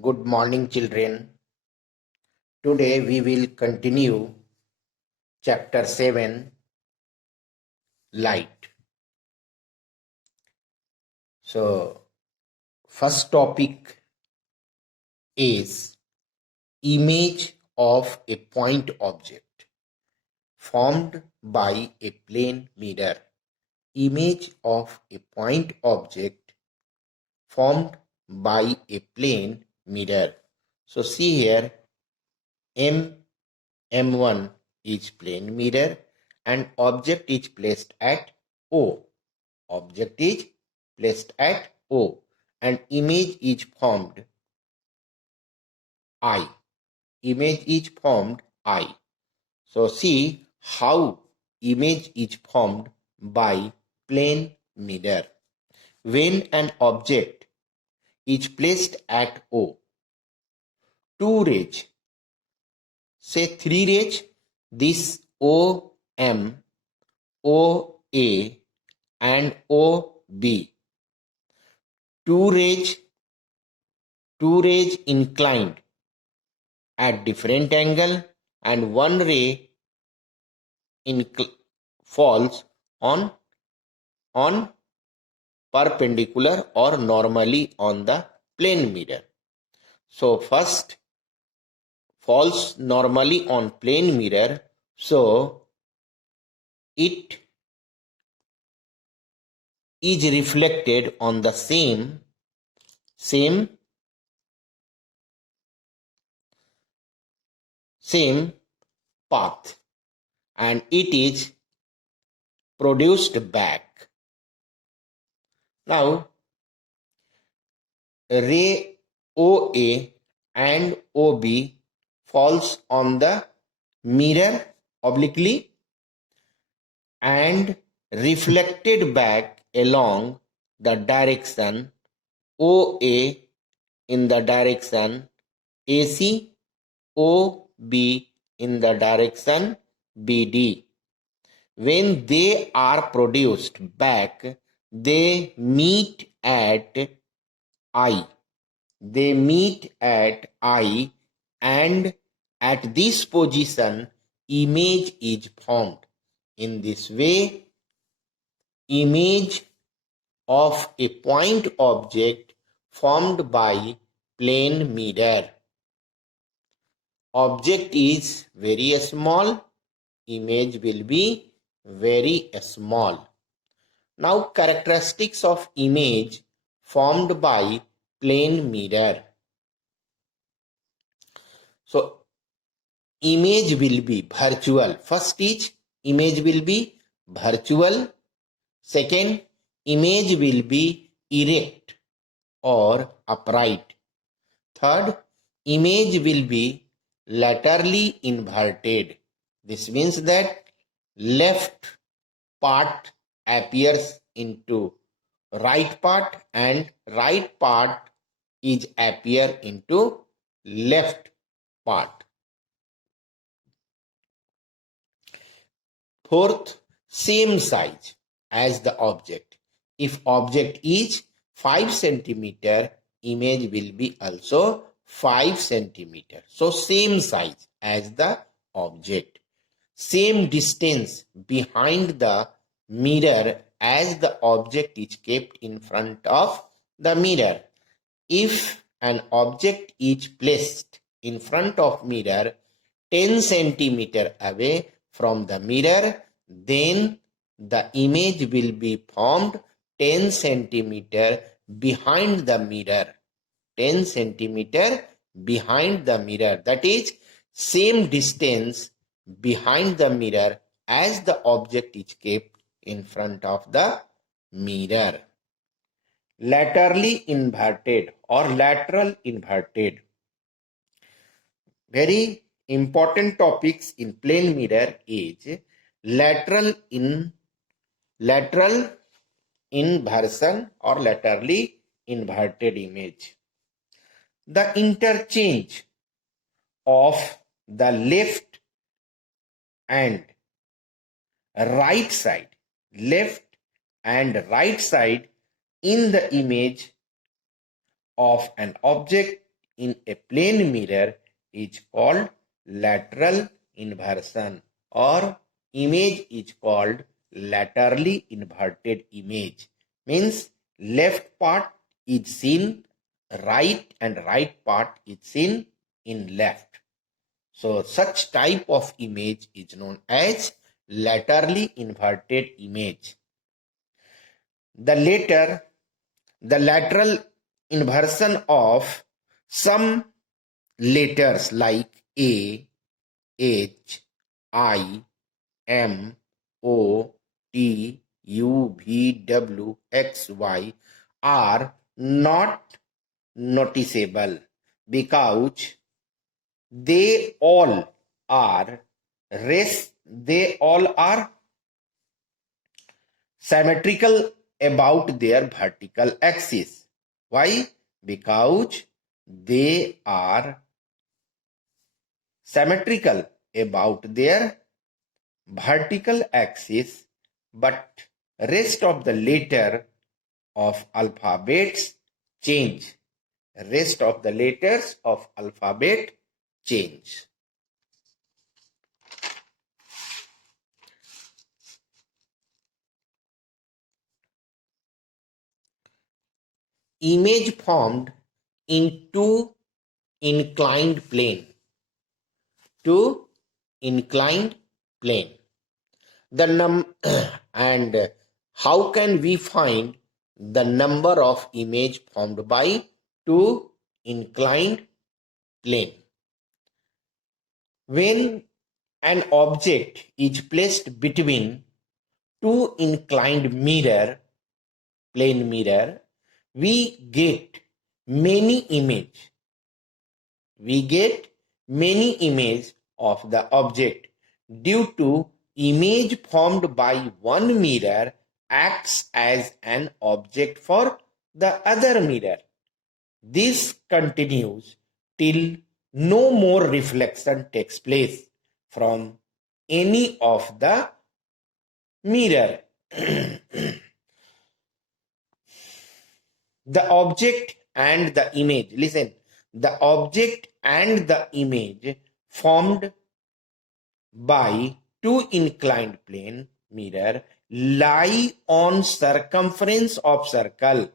Good morning, children. Today we will continue chapter 7, Light. So, first topic is image of a point object formed by a plane mirror. Image of a point object formed by a plane mirror. So, see here, M1 is plane mirror and object is placed at O. Object is placed at O and image is formed I. Image is formed I. So see how image is formed by plane mirror. When an object is placed at O, two rays, say three rays, this OM, OA and OB, two rays inclined at different angle and one ray falls on perpendicular or normally on the plane mirror. So first falls normally on plane mirror, so it is reflected on the same path and it is produced back. Now ray OA and OB falls on the mirror obliquely and reflected back along the direction OA in the direction AC, OB in the direction BD. When they are produced back, they meet at I. They meet at I and at this position image is formed. In this way, image of a point object formed by plane mirror. Object is very small, image will be very small. Now characteristics of image formed by plane mirror. So image will be virtual. First is image will be virtual. Second, image will be erect or upright. Third, image will be laterally inverted. This means that left part appears into right part and right part is appear into left part. Fourth, same size as the object. If object is 5 centimeter, image will be also 5 centimeter. So same size as the object. Same distance behind the mirror as the object is kept in front of the mirror. If an object is placed in front of mirror 10 centimeter away from the mirror, then the image will be formed 10 centimeter behind the mirror. 10 centimeter behind the mirror. That is same distance behind the mirror as the object is kept in front of the mirror. Laterally inverted or lateral inverted. Very important topics in plane mirror is lateral inversion or laterally inverted image. The interchange of the left and right side in the image of an object in a plane mirror is called lateral inversion, or image is called laterally inverted image. Means left part is seen right and right part is seen in left. So such type of image is known as laterally inverted image. The lateral inversion of some letters like A, H, I, M, O, T, U, V, W, X, Y are not noticeable because they all are symmetrical about their vertical axis. Why? Because they are symmetrical about their vertical axis, but rest of the letter of alphabets change. Rest of the letters of alphabet change. Image formed in two inclined plane. And how can we find the number of image formed by two inclined plane? When an object is placed between two inclined plane mirror, we get many image of the object due to image formed by one mirror acts as an object for the other mirror. This continues till no more reflection takes place from any of the mirror. The object and the image, listen, the object and the image formed by two inclined plane mirror lie on circumference of circle,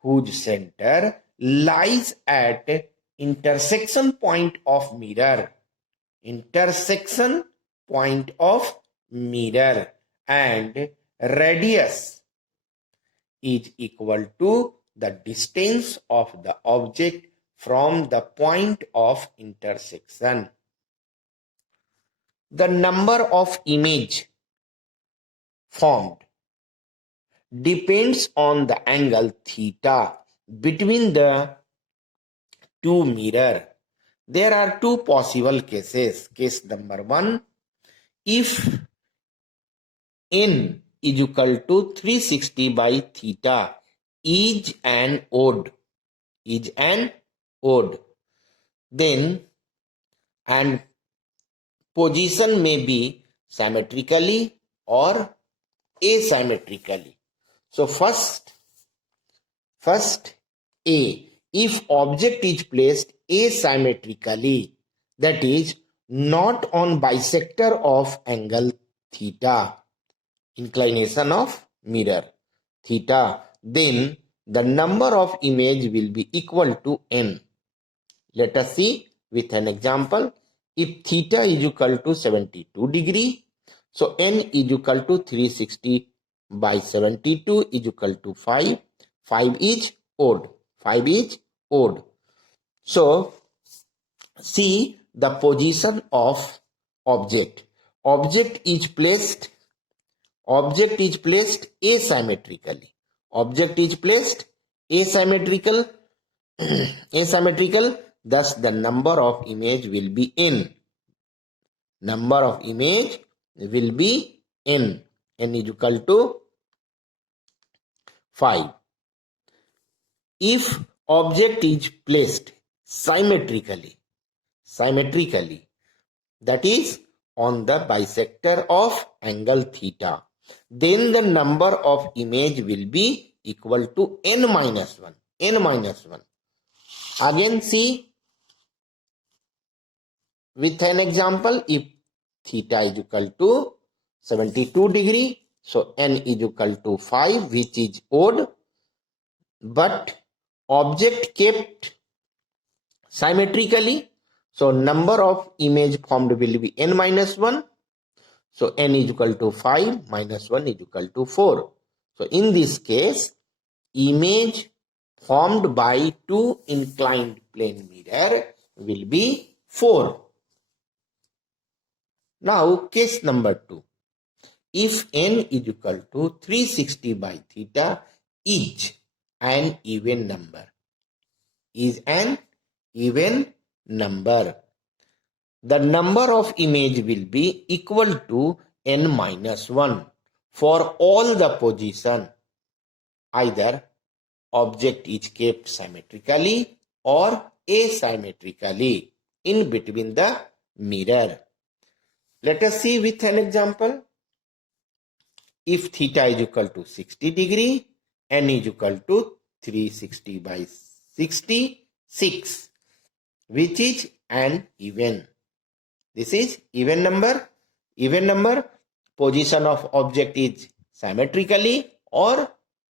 whose center lies at intersection point of mirror, and radius is equal to the distance of the object from the point of intersection. The number of image formed depends on the angle theta between the two mirror. There are two possible cases. Case number 1, if n is equal to 360 by theta is an odd, then and position may be symmetrically or asymmetrically. So first A, if object is placed asymmetrically, that is not on bisector of angle theta, inclination of mirror theta, then the number of image will be equal to n. Let us see with an example. If theta is equal to 72 degree, so n is equal to 360 by 72 is equal to 5. 5 is odd. So see the position of object. Object is placed asymmetrically. Asymmetrical, thus the number of image will be n. N is equal to 5. If object is placed symmetrically, that is on the bisector of angle theta, then the number of image will be equal to n minus 1. N minus 1. Again see with an example, if theta is equal to 72 degree, so n is equal to 5, which is odd, but object kept symmetrically, so number of image formed will be n minus 1. So n is equal to 5 minus 1 is equal to 4. So in this case, image formed by two inclined plane mirror will be 4. Now case number 2. If n is equal to 360 by theta is an even number. Is an even number. The number of image will be equal to n minus 1 for all the position. Either object is kept symmetrically or asymmetrically in between the mirror. Let us see with an example. If theta is equal to 60 degree, n is equal to 360 by 66, which is an even. This is even number. Even number, position of object is symmetrically or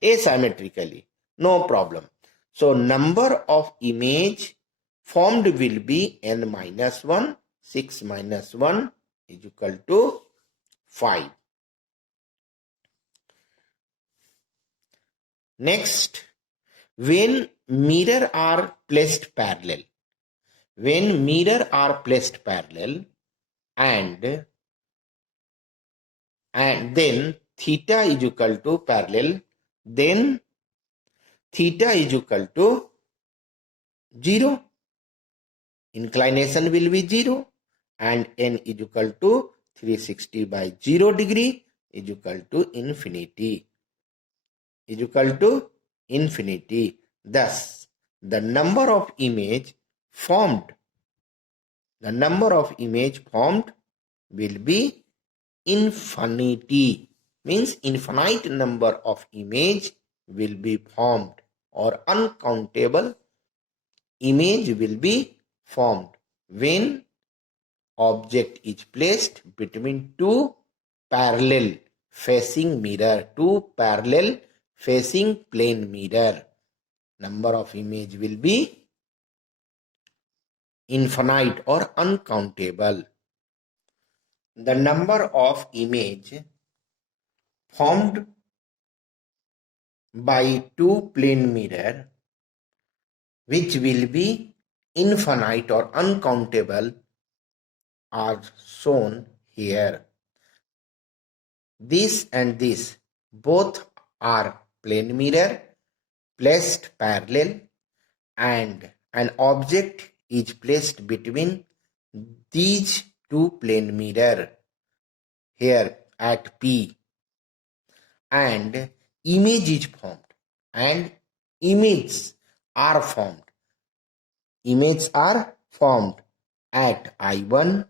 asymmetrically. No problem. So number of image formed will be n minus 1. 6 minus 1 is equal to 5. Next, when mirror are placed parallel, when mirror are placed parallel and then theta is equal to parallel, then theta is equal to 0. Inclination will be 0 and n is equal to 360 by 0 degree is equal to infinity. Is equal to infinity. Thus, the number of image formed will be infinity. Means infinite number of image will be formed or uncountable image will be formed when object is placed between two parallel facing mirror, two parallel facing plane mirror. Number of image will be infinite or uncountable. The number of image formed by two plane mirror which will be infinite or uncountable are shown here. This and this both are plane mirror placed parallel and an object is placed between these two plane mirror here at P and image is formed and images are formed. Images are formed at I1,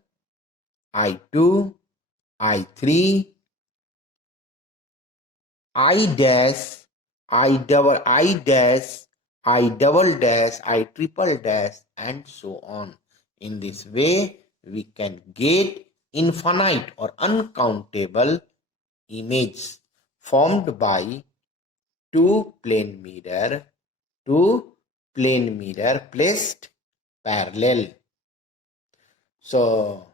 I2, I3, I dash, I double dash, I triple dash, and so on. In this way, we can get infinite or uncountable images formed by two plane mirror placed parallel. So,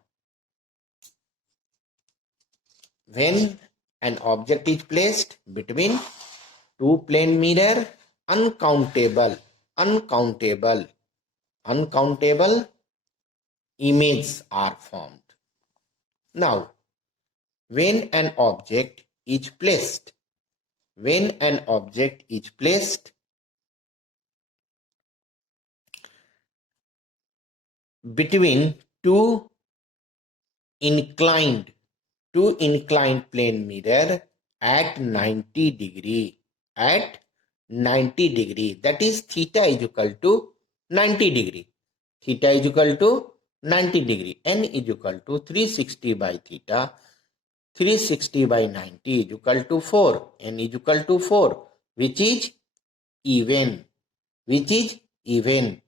when an object is placed between two plane mirror, uncountable images are formed. Now, when an object is placed between two inclined plane mirror at 90 degree, that is theta is equal to 90 degree. Theta is equal to 90 degree. N is equal to 360 by theta. 360 by 90 is equal to 4. N is equal to 4. which is even, which is even.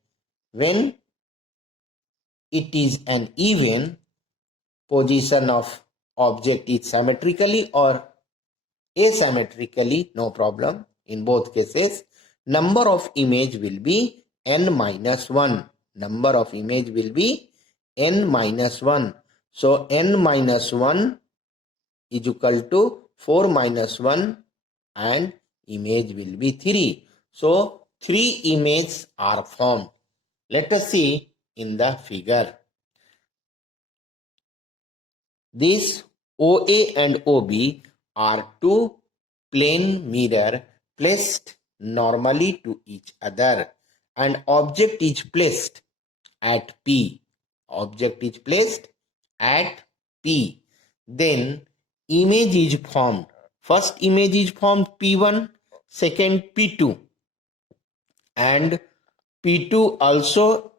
When it is an even, position of object is symmetrically or asymmetrically, no problem. In both cases, number of image will be n minus 1. Number of image will be n minus 1. So n minus 1 is equal to 4 minus 1 and image will be 3. So 3 images are formed. Let us see in the figure. These OA and OB are two plane mirror placed normally to each other, and object is placed at P. Object is placed at P. Then image is formed. First image is formed P1, second P2, and P2 also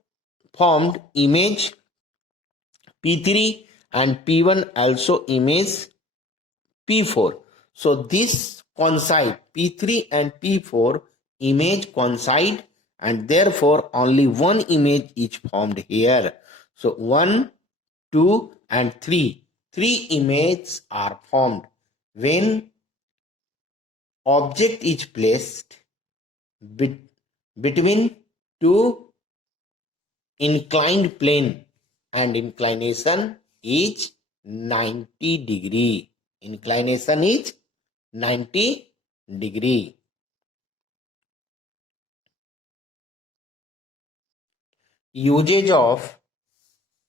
formed image P3 and P1 also image P4. So this coincide, P3 and P4 image coincide, and therefore only one image is formed here. So 1, 2 and 3. 3 images are formed when object is placed between two inclined plane and inclination is 90 degree. Inclination is 90 degree. Usage of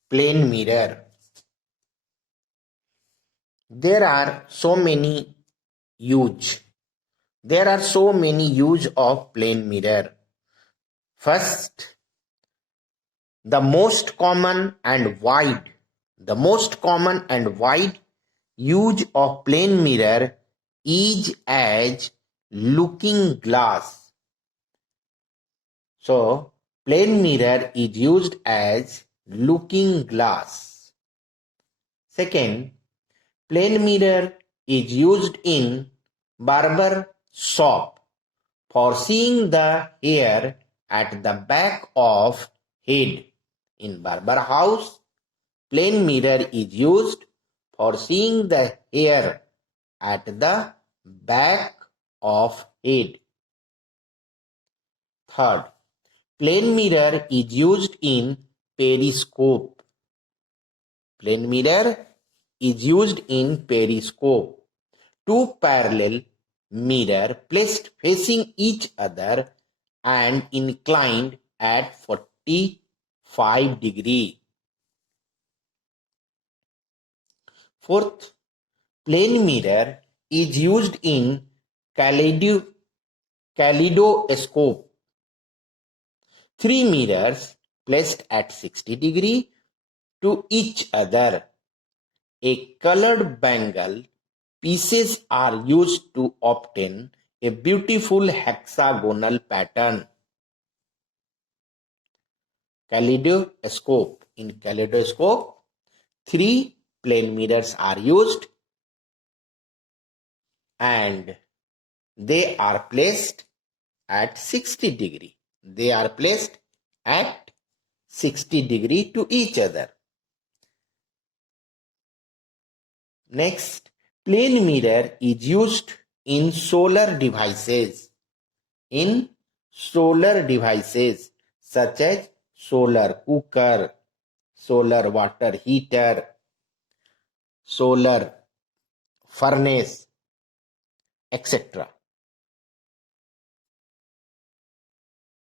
plane mirror. There are so many use. There are so many use of plane mirror. First, the most common and wide use of plane mirror is as looking glass. So, plane mirror is used as looking glass. Second, plane mirror is used in barber shop for seeing the hair at the back of head. In barber house, plane mirror is used for seeing the hair at the back of head. Third, plane mirror is used in periscope. Plane mirror is used in periscope. Two parallel mirror placed facing each other and inclined at 45 degree. Fourth, plane mirror is used in kaleidoscope. Three mirrors placed at 60 degree to each other. A colored bangle pieces are used to obtain a beautiful hexagonal pattern. Kaleidoscope. In kaleidoscope, three plane mirrors are used and they are placed at 60 degree. They are placed at 60 degree to each other. Next, plane mirror is used in solar devices. In solar devices such as solar cooker, solar water heater, solar furnace, etc.